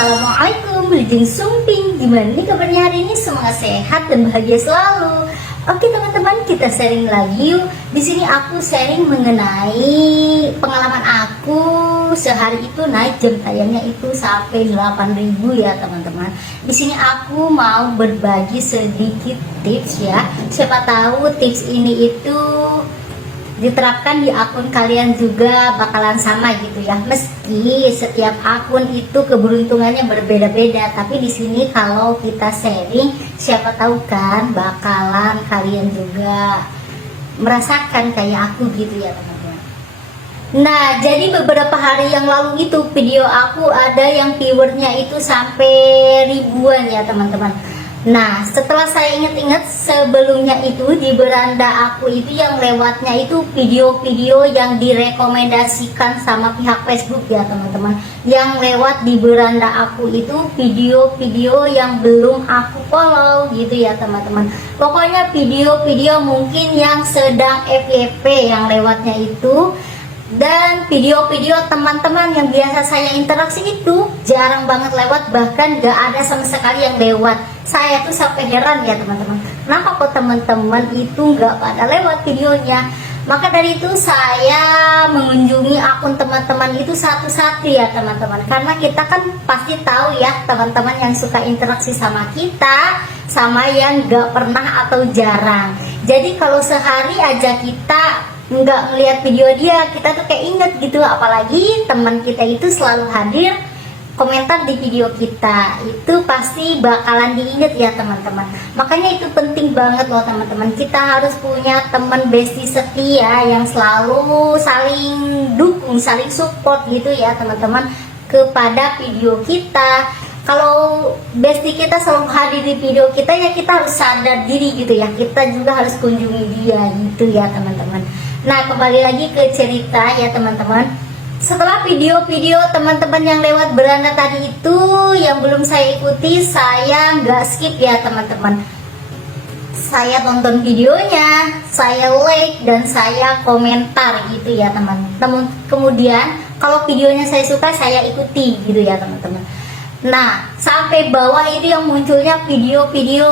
Assalamualaikum, Beljing Sumping. Gimana nih kabarnya hari ini? Semoga sehat dan bahagia selalu. Oke teman-teman, kita sharing lagi yuk. Di sini aku sharing mengenai pengalaman aku sehari itu naik jam tayangnya itu sampai 8.000 ya teman-teman. Di sini aku mau berbagi sedikit tips ya. Siapa tahu tips ini itu diterapkan di akun kalian juga bakalan sama gitu ya. Meski setiap akun itu keberuntungannya berbeda-beda, tapi di sini kalau kita sharing, siapa tahu kan bakalan kalian juga merasakan kayak aku gitu ya teman-teman. Nah, jadi beberapa hari yang lalu itu video aku ada yang viewernya itu sampai ribuan ya teman-teman. Nah, setelah saya ingat-ingat sebelumnya itu di beranda aku itu yang lewatnya itu video-video yang direkomendasikan sama pihak Facebook ya teman-teman. Yang lewat di beranda aku itu video-video yang belum aku follow gitu ya teman-teman. Pokoknya video-video mungkin yang sedang FYP yang lewatnya itu. Dan video-video teman-teman yang biasa saya interaksi itu jarang banget lewat, bahkan gak ada sama sekali yang lewat. Saya tuh sampai heran ya teman-teman, kenapa kok teman-teman itu gak pada lewat videonya. Maka dari itu saya mengunjungi akun teman-teman itu satu-satu ya teman-teman. Karena kita kan pasti tahu ya teman-teman yang suka interaksi sama kita, sama yang gak pernah atau jarang. Jadi kalau sehari aja kita nggak ngeliat video dia, kita tuh kayak inget gitu. Apalagi teman kita itu selalu hadir komentar di video kita, itu pasti bakalan diinget ya teman-teman. Makanya itu penting banget loh teman-teman, kita harus punya teman bestie setia yang selalu saling dukung, saling support gitu ya teman-teman kepada video kita. Kalau bestie kita selalu hadir di video kita, ya kita harus sadar diri gitu ya, kita juga harus kunjungi dia gitu ya teman-teman. Nah, kembali lagi ke cerita ya teman-teman. Setelah video-video teman-teman yang lewat beranda tadi itu yang belum saya ikuti, saya nggak skip ya teman-teman. Saya tonton videonya, saya like dan saya komentar gitu ya teman-teman. Kemudian kalau videonya saya suka, saya ikuti gitu ya teman-teman. Nah, sampai bawah itu yang munculnya video-video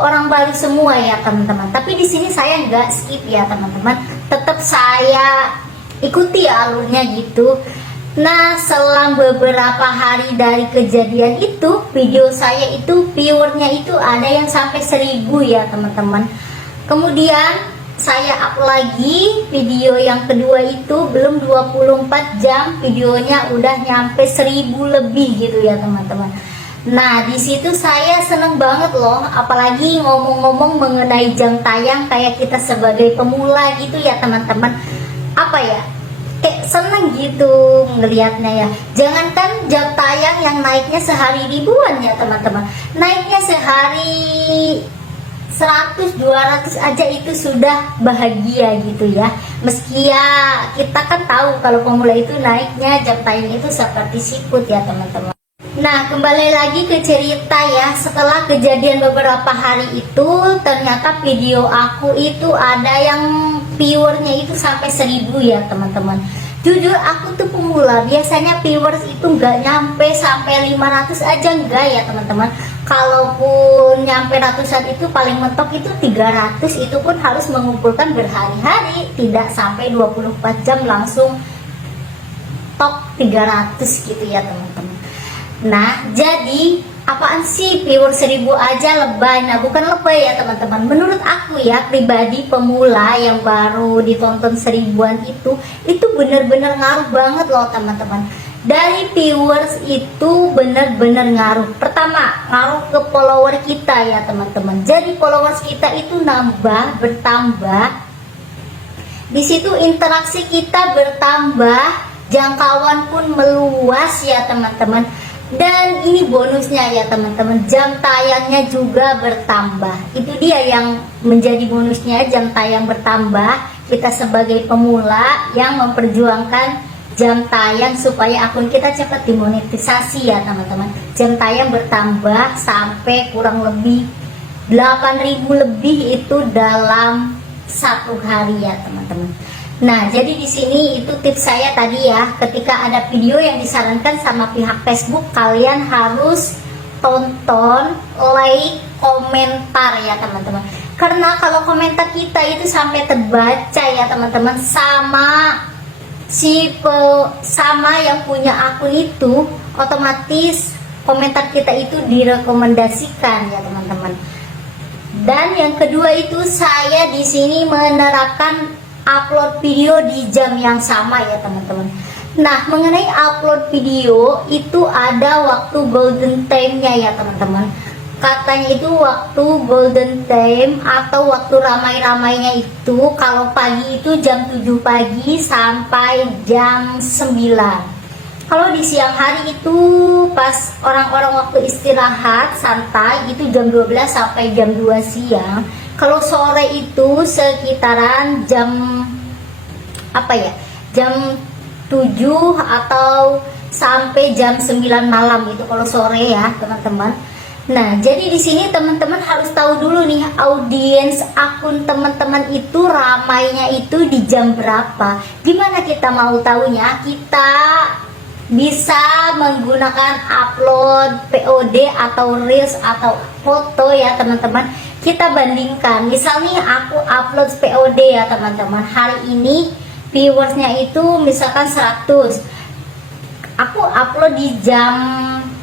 orang Bali semua ya teman-teman. Tapi di sini saya nggak skip ya teman-teman, tetap saya ikuti alurnya gitu. Nah, selang beberapa hari dari kejadian itu, video saya itu viewernya itu ada yang sampai 1.000 ya teman-teman. Kemudian saya up lagi video yang kedua itu, belum 24 jam videonya udah nyampe 1.000 lebih gitu ya teman-teman. Nah, di situ saya seneng banget loh, apalagi ngomong-ngomong mengenai jam tayang, kayak kita sebagai pemula gitu ya teman-teman. Apa ya? Kayak seneng gitu ngelihatnya ya. Jangankan jam tayang yang naiknya sehari ribuan ya teman-teman, naiknya sehari 100-200 aja itu sudah bahagia gitu ya. Meski ya kita kan tahu kalau pemula itu naiknya jam tayang itu seperti siput ya teman-teman. Nah, kembali lagi ke cerita ya. Setelah kejadian beberapa hari itu, ternyata video aku itu ada yang viewernya itu sampai 1.000 ya teman-teman. Jujur aku tuh pemula, biasanya viewers itu nggak nyampe sampai 500 aja, enggak ya teman-teman. Kalaupun nyampe ratusan itu paling mentok itu 300, itu pun harus mengumpulkan berhari-hari, tidak sampai 24 jam langsung top 300 gitu ya teman-teman. Nah, jadi apaan sih viewer 1.000 aja lebay? Nah, bukan lebay ya teman-teman. Menurut aku ya pribadi, pemula yang baru ditonton 1.000-an itu bener-bener ngaruh banget loh teman-teman. Dari viewers itu bener-bener ngaruh. Pertama, ngaruh ke follower kita ya teman-teman. Jadi followers kita itu nambah, bertambah. Di situ interaksi kita bertambah, jangkauan pun meluas ya teman-teman. Dan ini bonusnya ya teman-teman, jam tayangnya juga bertambah. Itu dia yang menjadi bonusnya, jam tayang bertambah. Kita sebagai pemula yang memperjuangkan jam tayang supaya akun kita cepat dimonetisasi ya teman-teman. Jam tayang bertambah sampai kurang lebih 8.000 lebih itu dalam satu hari ya teman-teman. Nah, jadi di sini itu tips saya tadi ya, ketika ada video yang disarankan sama pihak Facebook, kalian harus tonton, like, komentar ya teman-teman. Karena kalau komentar kita itu sampai terbaca ya teman-teman sama sama yang punya akun itu, otomatis komentar kita itu direkomendasikan ya teman-teman. Dan yang kedua itu saya di sini menerapkan upload video di jam yang sama ya teman-teman. Nah, mengenai upload video itu ada waktu golden time-nya ya teman-teman. Katanya itu waktu golden time atau waktu ramai-ramainya itu kalau pagi itu jam 7 pagi sampai jam 9. Kalau di siang hari itu pas orang-orang waktu istirahat santai itu jam 12 sampai jam 2 siang. Kalau sore itu sekitaran jam jam 7 atau sampai jam 9 malam itu kalau sore ya teman-teman. Nah, jadi di sini teman-teman harus tahu dulu nih audiens akun teman-teman itu ramainya itu di jam berapa. Gimana kita mau tahunya? Kita bisa menggunakan upload POD atau reels atau foto ya teman-teman. Kita bandingkan, misalnya aku upload POD ya teman-teman, hari ini viewersnya itu misalkan 100, aku upload di jam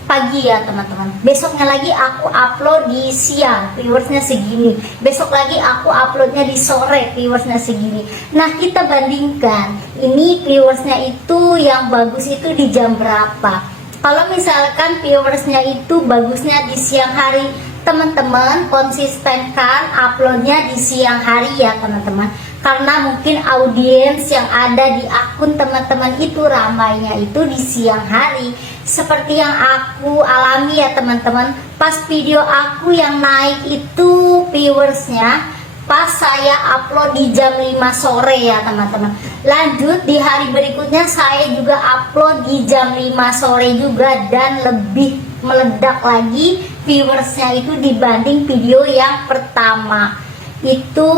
pagi ya teman-teman, besoknya lagi aku upload di siang, viewersnya segini, besok lagi aku uploadnya di sore, viewersnya segini. Nah, kita bandingkan ini viewersnya itu yang bagus itu di jam berapa. Kalau misalkan viewersnya itu bagusnya di siang hari, teman-teman konsistenkan uploadnya di siang hari ya teman-teman, karena mungkin audiens yang ada di akun teman-teman itu ramainya itu di siang hari. Seperti yang aku alami ya teman-teman, pas video aku yang naik itu viewersnya pas saya upload di jam 5 sore ya teman-teman. Lanjut di hari berikutnya saya juga upload di jam 5 sore juga, dan lebih meledak lagi viewersnya itu dibanding video yang pertama itu.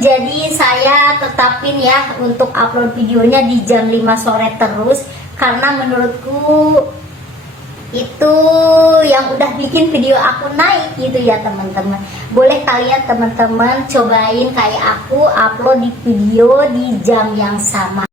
Jadi saya tetapin ya untuk upload videonya di jam 5 sore terus, karena menurutku itu yang udah bikin video aku naik gitu ya teman-teman. Boleh kalian teman-teman cobain kayak aku upload di video di jam yang sama.